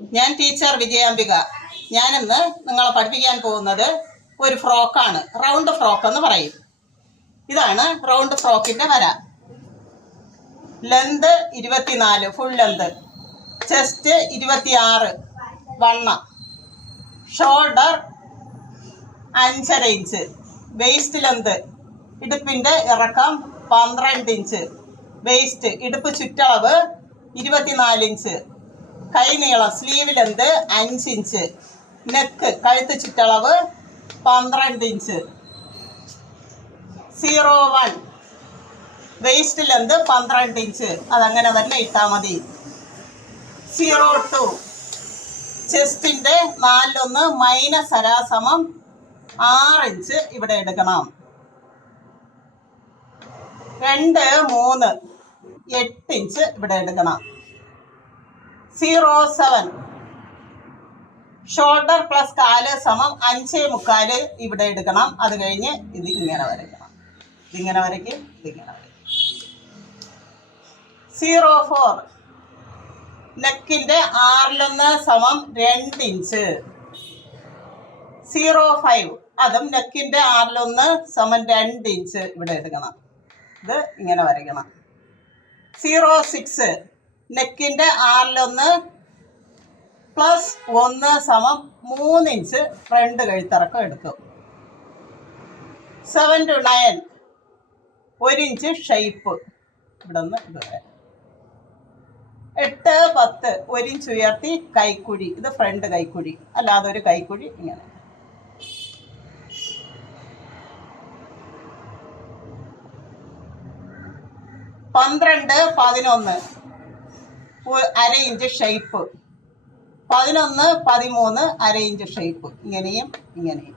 ഞാൻ ടീച്ചർ വിജയാംബിക. ഞാനിന്ന് നിങ്ങളെ പഠിപ്പിക്കാൻ പോകുന്നത് ഒരു ഫ്രോക്കാണ്. റൗണ്ട് ഫ്രോക്ക് എന്ന് പറയും. ഇതാണ് റൗണ്ട് ഫ്രോക്കിന്റെ വര. ലെന്ത് ഇരുപത്തിനാല് ഫുൾ ലെന്ത്. ചെസ്റ്റ് ഇരുപത്തിയാറ് വണ്ണ. ഷോൾഡർ അഞ്ചര ഇഞ്ച്. Waist length. ഇടുപ്പിന്റെ ഇറക്കം പന്ത്രണ്ട് ഇഞ്ച്. വേസ്റ്റ് ഇടുപ്പ് ചുറ്റളവ് ഇരുപത്തിനാല് ഇഞ്ച്. കൈ നീളം സ്ലീവ് ലെന്ത് അഞ്ച് ഇഞ്ച് നെക്ക് കഴുത്ത് ചുറ്റളവ് പന്ത്രണ്ട് inch zero one waist length പന്ത്രണ്ട് ഇഞ്ച് അതങ്ങനെ തന്നെ ഇട്ടാൽ മതി. സീറോ ടു ചെസ്റ്റിന്റെ നാലിലൊന്ന് മൈനസ് അരാസമം ആറ് ഇഞ്ച് ഇവിടെ എടുക്കണം. രണ്ട് മൂന്ന് എട്ട് ഇഞ്ച് ഇവിടെ എടുക്കണം. Zero seven. ഷോൾഡർ പ്ലസ് കാൽ സമം അഞ്ചേ മുക്കാൽ ഇവിടെ എടുക്കണം. അത് കഴിഞ്ഞ് ഇത് ഇങ്ങനെ വരയ്ക്കണം. ഇതിങ്ങനെ വരയ്ക്കും ഇതിങ്ങനെ വരയ്ക്കും. Zero four. നെക്കിന്റെ ആറിലൊന്ന് സമം രണ്ട് ഇഞ്ച്. Zero five. അതും നെക്കിന്റെ ആറിലൊന്ന് സമം രണ്ട് ഇഞ്ച് ഇവിടെ എടുക്കണം. ഇത് ഇങ്ങനെ വരയ്ക്കണം. Zero six. നെക്കിന്റെ ആറിലൊന്ന് പ്ലസ് ഒന്ന് സമം മൂന്ന് ഇഞ്ച് ഫ്രണ്ട് കഴുത്തിറക്കം എടുക്കും. സെവൻ ടു നയൻ ഒരു ഇഞ്ച് ഷെയ്പ്പ് ഇവിടെ നിന്ന് ഇതുവരെ. എട്ട് പത്ത് ഒരു ഇഞ്ച് ഉയർത്തി കൈക്കുഴി ഇത് ഫ്രണ്ട് കൈക്കുഴി അല്ലാതെ ഒരു കൈക്കുഴി ഇങ്ങനെ. പന്ത്രണ്ട് പതിനൊന്ന് അര ഇഞ്ച് ഷേപ്പ് പതിനൊന്ന് പതിമൂന്ന് അര ഇഞ്ച് ഷേപ്പ് ഇങ്ങനെയും ഇങ്ങനെയും.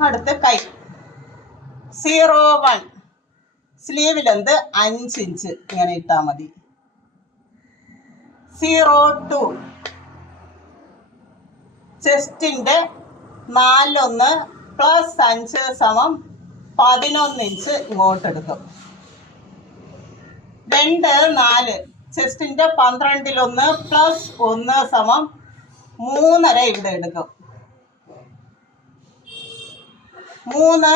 അടുത്ത് കൈ. സീറോ വൺ സ്ലീവ് ലെന്ത് അഞ്ച് ഇഞ്ച് ഇങ്ങനെ ഇട്ടാൽ മതി. സീറോ ടു ചെസ്റ്റിന്റെ നാലൊന്ന് പ്ലസ് അഞ്ച് സമം പതിനൊന്ന് ഇഞ്ച് ഇങ്ങോട്ട് എടുക്കും രണ്ട് നാല്. ചെസ്റ്റിന്റെ പന്ത്രണ്ടിലൊന്ന് പ്ലസ് ഒന്ന് സമം മൂന്നര ഇവിടെ എടുക്കും. മൂന്ന്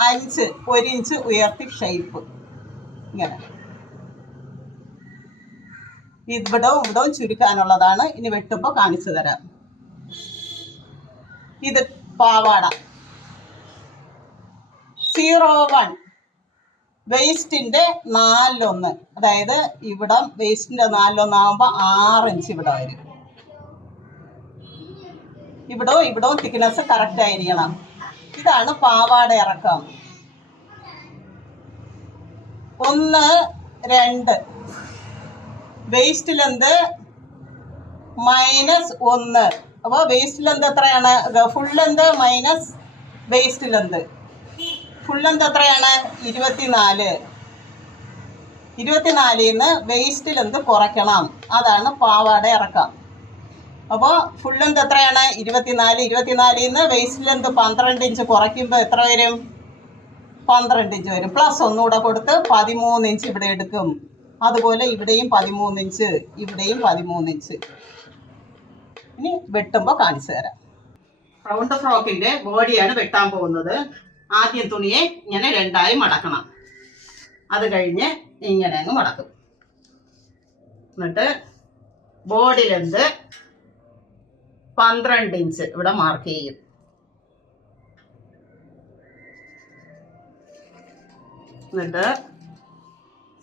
അഞ്ച്. ഒരു ഇഞ്ച് ഉയർത്തി ഷേപ്പ്. ഇങ്ങനെ. ഇവിടവും ഇവിടവും ചുരുക്കാനുള്ളതാണ്. ഇനി വെട്ടുമ്പോൾ കാണിച്ചു തരാം. ഇത് പാവാട. Zero one. വേസ്റ്റിന്റെ നാലിലൊന്ന്. അതായത് ഇവിടം വേസ്റ്റിന്റെ നാലിലൊന്ന് ആകുമ്പോൾ ആറ് ഇഞ്ച് ഇവിടെ വരും. ഇവിടോ ഇവിടോ തിക്നെസ് കറക്റ്റ് ആയിരിക്കണം. ഇതാണ് പാവാട ഇറക്കം. ഒന്ന് രണ്ട്. വേസ്റ്റിലെന്ത് മൈനസ് ഒന്ന്. അപ്പോൾ വേസ്റ്റിലെന്ത് എത്രയാണ്? ഫുള്ളെന്ത് മൈനസ് വേസ്റ്റ് ലെന്ത് എത്രയാണ് ഇരുപത്തിനാല്. ഇരുപത്തിനാലിൽ നിന്ന് വേസ്റ്റിൽ എന്ത് കുറയ്ക്കണം? അതാണ് പാവാട ഇറക്കം. അപ്പോൾ ഫുൾ എന്ത് എത്രയാണ് ഇരുപത്തിനാല് ഇരുപത്തിനാലിൽ നിന്ന് വേസ്റ്റിൽ എന്ത് പന്ത്രണ്ട് ഇഞ്ച് കുറയ്ക്കുമ്പോൾ എത്ര വരും? പന്ത്രണ്ട് ഇഞ്ച് വരും. പ്ലസ് ഒന്നുകൂടെ കൊടുത്ത് പതിമൂന്ന് ഇഞ്ച് ഇവിടെ എടുക്കും. അതുപോലെ ഇവിടെയും പതിമൂന്ന് ഇഞ്ച് ഇവിടെയും പതിമൂന്ന് ഇഞ്ച്. ഇനി വെട്ടുമ്പോൾ കാണിച്ചു തരാം. റൗണ്ട് ഫ്രോക്കിന്റെ ബോഡിയാണ് വെട്ടാൻ പോകുന്നത്. ആദ്യം തുണിയെ ഇങ്ങനെ രണ്ടായി മടക്കണം. അത് കഴിഞ്ഞ് ഇങ്ങനെ അങ്ങ് മടക്കും. എന്നിട്ട് ബോഡി ലെന്ത് പന്ത്രണ്ട് ഇഞ്ച് ഇവിടെ മാർക്ക് ചെയ്യും. എന്നിട്ട്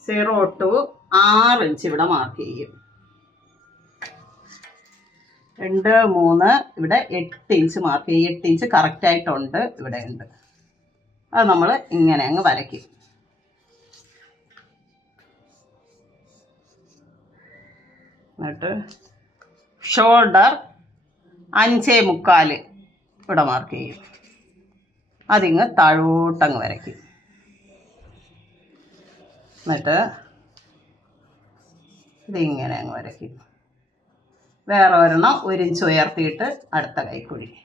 സീറോ ടു ആറ് ഇഞ്ച് ഇവിടെ മാർക്ക് ചെയ്യും. രണ്ട് മൂന്ന് ഇവിടെ എട്ട് ഇഞ്ച് മാർക്ക് ചെയ്യും. എട്ട് ഇഞ്ച് കറക്റ്റായിട്ടുണ്ട് ഇവിടെ ഉണ്ട് അത് നമ്മൾ ഇങ്ങനെ അങ്ങ് വരയ്ക്കും. എന്നിട്ട് ഷോൾഡർ അഞ്ചേ മുക്കാൽ ഇവിടെ മാർക്ക് ചെയ്യും. അതിങ്ങ് താഴോട്ടങ്ങ് വരയ്ക്കും. എന്നിട്ട് ഇതിങ്ങനെ അങ്ങ് വരയ്ക്കും. വേറെ ഒരെണ്ണം ഒരു ഉയർത്തിയിട്ട് അടുത്ത കൈക്കുഴി.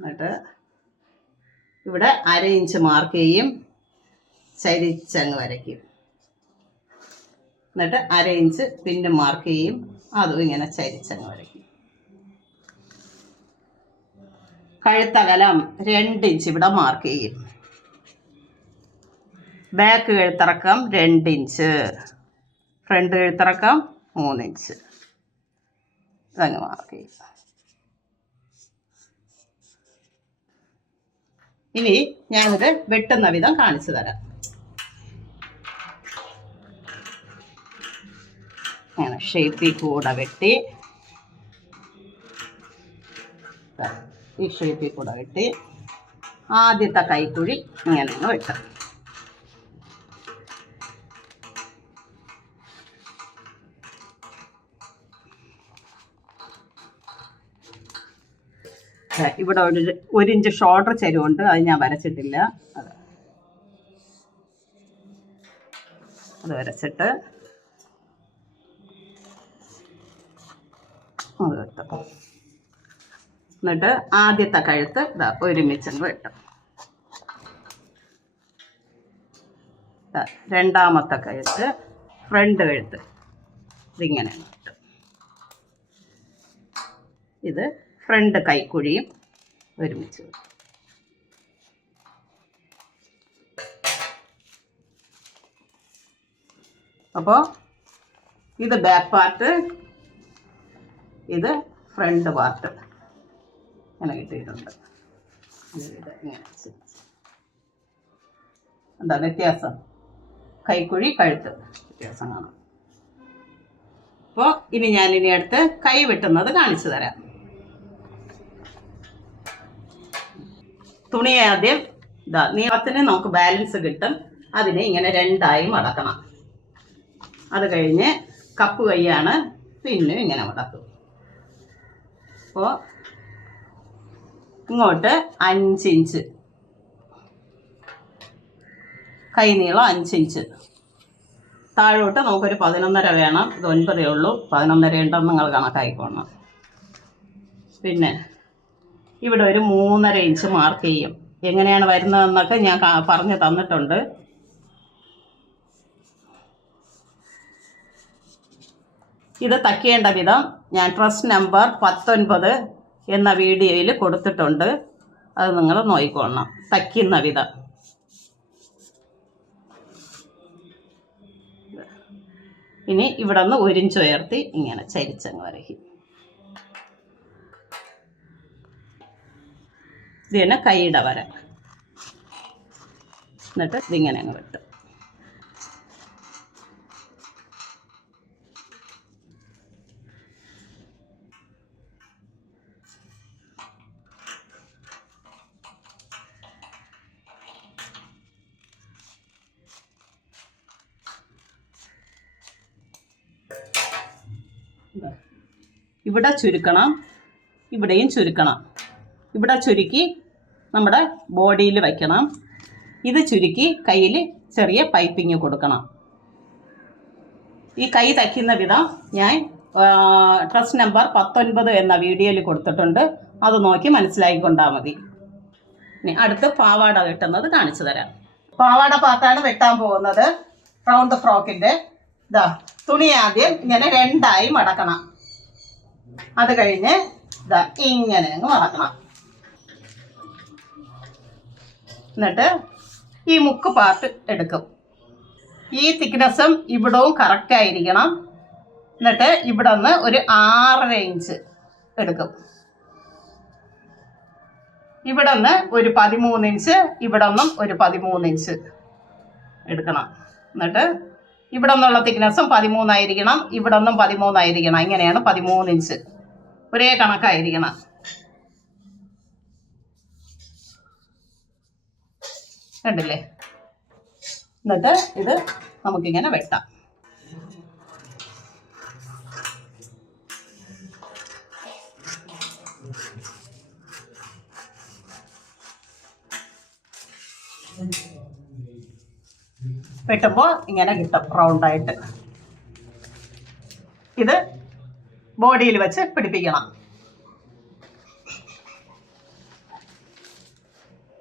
എന്നിട്ട് ഇവിടെ അര ഇഞ്ച് മാർക്ക് ചെയ്യും. ചരിച്ചങ്ങ് വരയ്ക്കും. എന്നിട്ട് അര ഇഞ്ച് പിന്നെ മാർക്ക് ചെയ്യും. അതും ഇങ്ങനെ ചരിച്ചങ്ങ് വരയ്ക്കും. കഴുത്തകലം രണ്ട് ഇഞ്ച് ഇവിടെ മാർക്ക് ചെയ്യും. ബാക്ക് കഴുത്തിറക്കം രണ്ട് ഇഞ്ച്. ഫ്രണ്ട് കഴുത്തിറക്കം മൂന്നിഞ്ച് ഇതങ്ങ് മാർക്ക് ചെയ്യും. ഇനി ഞാനിത് വെട്ടുന്ന വിധം കാണിച്ചു തരാം. അങ്ങനെ ഷേപ്പിൽ കൂടെ വെട്ടി. ഈ ഷേപ്പിൽ കൂടെ വെട്ടി. ആദ്യത്തെ കൈക്കുഴി ഇങ്ങനെ വെട്ടാം ഇവിടെ ഒരു ഒരു ഇഞ്ച് ഷോൾഡർ ചരിവുണ്ട് അത് ഞാൻ വരച്ചിട്ടില്ല. അത് അത് വരച്ചിട്ട് അത് വെട്ടും എന്നിട്ട് ആദ്യത്തെ കഴുത്ത് ഇതാ ഒരുമിച്ചങ്ങ് വെട്ടും രണ്ടാമത്തെ കഴുത്ത് ഫ്രണ്ട് കഴുത്ത് ഇതിങ്ങനെ ഇത് ഫ്രണ്ട് കൈക്കുഴിയും ഒരുമിച്ച്. അപ്പോ അപ്പോൾ ഇത് ബാക്ക് പാർട്ട് ഇത് ഫ്രണ്ട് പാർട്ട് ഇങ്ങനെ കിട്ടിയിട്ടുണ്ട്. എന്താ വ്യത്യാസം? കൈക്കുഴി കഴുത്ത് വ്യത്യാസം കാണാം. അപ്പോൾ ഇനി ഞാൻ ഇനി അടുത്ത് കൈ വെട്ടുന്നത് കാണിച്ചു തരാം. തുണി ആദ്യം ഇതാ നീളത്തിന് നമുക്ക് ബാലൻസ് കിട്ടും. അതിനെ ഇങ്ങനെ രണ്ടായി മടക്കണം. അത് കഴിഞ്ഞ് കപ്പ് കൈയാണ് പിന്നെ ഇങ്ങനെ മടക്കും. അപ്പോൾ ഇങ്ങോട്ട് അഞ്ച് ഇഞ്ച്. കൈ നീളം അഞ്ച് ഇഞ്ച്. താഴോട്ട് നമുക്കൊരു പതിനൊന്നര വേണം. ഇത് ഒൻപതേ ഉള്ളൂ. പതിനൊന്നര ഉണ്ടെന്ന് നിങ്ങൾ കണക്കായിക്കോണം പിന്നെ ഇവിടെ ഒരു മൂന്നര ഇഞ്ച് മാർക്ക് ചെയ്യും. എങ്ങനെയാണ് വരുന്നതെന്നൊക്കെ ഞാൻ പറഞ്ഞു തന്നിട്ടുണ്ട്. ഇത് തയ്ക്കേണ്ട വിധം ഞാൻ ട്രസ്റ്റ് നമ്പർ പത്തൊൻപത് എന്ന വീഡിയോയിൽ കൊടുത്തിട്ടുണ്ട്. അത് നിങ്ങൾ നോക്കിക്കൊള്ളണം തയ്ക്കുന്ന വിധം. ഇനി ഇവിടെ നിന്ന് ഒരിഞ്ച് ഉയർത്തി ഇങ്ങനെ ചരിച്ചങ്ങ് വരയ്ക്കും. ഇത് തന്നെ കൈയുടെ വര. എന്നിട്ട് ഇതിങ്ങനെ അങ്ങ് വെട്ടും. ഇവിടെ ചുരുക്കണം ഇവിടെയും ചുരുക്കണം. ഇവിടെ ചുരുക്കി നമ്മുടെ ബോഡിയിൽ വയ്ക്കണം ഇത് ചുരുക്കി കയ്യിൽ ചെറിയ പൈപ്പിങ് കൊടുക്കണം. ഈ കൈ തയ്ക്കുന്ന വിധം ഞാൻ ഡ്രസ് നമ്പർ പത്തൊൻപത് എന്ന വീഡിയോയിൽ കൊടുത്തിട്ടുണ്ട്. അത് നോക്കി മനസ്സിലാക്കിക്കൊണ്ടാൽ മതി. ഇനി അടുത്ത് പാവാട വെട്ടുന്നത് കാണിച്ചു തരാം. പാവാട പാത്താണ് വെട്ടാൻ പോകുന്നത്. റൗണ്ട് ഫ്രോക്കിന്റെ ഇതാ തുണി ആദ്യം ഇങ്ങനെ രണ്ടായി മടക്കണം. അത് കഴിഞ്ഞ് ഇതാ ഇങ്ങനെ അങ്ങ് മടക്കണം. എന്നിട്ട് ഈ മുക്ക് പാർട്ട് എടുക്കും. ഈ തിക്നെസ്സും ഇവിടവും കറക്റ്റ് ആയിരിക്കണം. എന്നിട്ട് ഇവിടെ നിന്ന് ഒരു ആറര ഇഞ്ച് എടുക്കും. ഇവിടെ നിന്ന് ഒരു പതിമൂന്ന് ഇഞ്ച് ഇവിടെ നിന്നും ഒരു പതിമൂന്ന് ഇഞ്ച് എടുക്കണം. എന്നിട്ട് ഇവിടെ നിന്നുള്ള തിക്നെസ്സും പതിമൂന്നായിരിക്കണം ഇവിടെ നിന്നും പതിമൂന്നായിരിക്കണം. ഇങ്ങനെയാണ് പതിമൂന്ന് ഇഞ്ച് ഒരേ കണക്കായിരിക്കണം. കണ്ടില്ലേ? എന്നിട്ട് ഇത് നമുക്കിങ്ങനെ വെട്ടാം. വെട്ടുമ്പോൾ ഇങ്ങനെ കിട്ടും റൗണ്ടായിട്ട് ഇത് ബോഡിയിൽ വെച്ച് പിടിപ്പിക്കണം.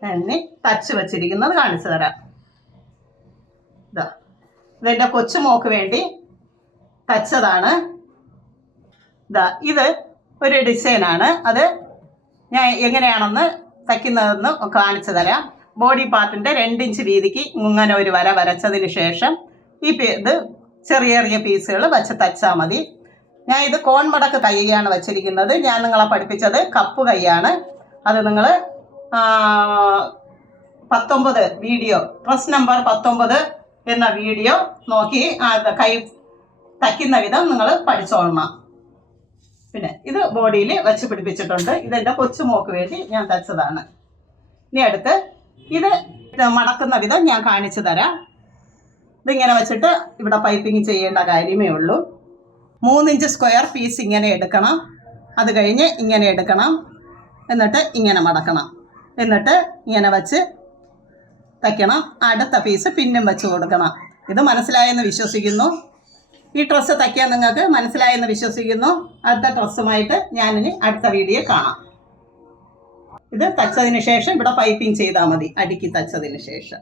എണ്ണി തച്ച് വെച്ചിരിക്കുന്നത് കാണിച്ചു തരാം. ഇതാ ഇതെന്റെ കൊച്ചുമോക്ക് വേണ്ടി തച്ചതാണ്. ഇതാ ഇത് ഒരു ഡിസൈനാണ് അത് ഞാൻ എങ്ങനെയാണെന്ന് തയ്ക്കുന്നതെന്ന് കാണിച്ചു തരാം. ബോഡി പാർട്ടിന്റെ രണ്ടിഞ്ച് വീതിക്ക് ഇങ്ങനെ ഒരു വര വരച്ചതിന് ശേഷം ഈ ഇത് ചെറിയ ചെറിയ പീസുകൾ വെച്ച് തച്ചാൽ മതി. ഞാൻ ഇത് കോൺമടക്ക് കൈയാണ് വച്ചിരിക്കുന്നത്. ഞാൻ നിങ്ങളെ പഠിപ്പിച്ചത് കപ്പ് കൈയാണ്. അത് നിങ്ങൾ പത്തൊമ്പത് വീഡിയോ. ഡ്രസ് നമ്പർ പത്തൊമ്പത് എന്ന വീഡിയോ നോക്കി കൈ തയ്ക്കുന്ന വിധം നിങ്ങൾ പഠിച്ചോളണം. പിന്നെ ഇത് ബോഡിയിൽ വെച്ച് പിടിപ്പിച്ചിട്ടുണ്ട്. ഇതെന്റെ കൊച്ചുമോക്ക് വേണ്ടി ഞാൻ തച്ചതാണ് ഇനി അടുത്ത് ഇത് മടക്കുന്ന വിധം ഞാൻ കാണിച്ചു തരാം. ഇതിങ്ങനെ വെച്ചിട്ട് ഇവിടെ പൈപ്പിംഗ് ചെയ്യേണ്ട കാര്യമേ ഉള്ളൂ. മൂന്നിഞ്ച് സ്ക്വയർ പീസ് ഇങ്ങനെ എടുക്കണം. അത് കഴിഞ്ഞ് ഇങ്ങനെ എടുക്കണം. എന്നിട്ട് ഇങ്ങനെ മടക്കണം. എന്നിട്ട് ഇങ്ങനെ വെച്ച് തയ്ക്കണം. അടുത്ത പീസ് പിന്നും വെച്ച് കൊടുക്കണം. ഇത് മനസ്സിലായെന്ന് വിശ്വസിക്കുന്നു. ഈ ഡ്രസ്സ് തയ്ക്കാൻ നിങ്ങൾക്ക് മനസ്സിലായെന്ന് വിശ്വസിക്കുന്നു. അടുത്ത ഡ്രസ്സുമായിട്ട് ഞാനിനി അടുത്ത വീഡിയോ കാണാം. ഇത് തച്ചതിന് ശേഷം ഇവിടെ പൈപ്പിംഗ് ചെയ്താൽ മതി. അടുക്കി തച്ചതിന് ശേഷം.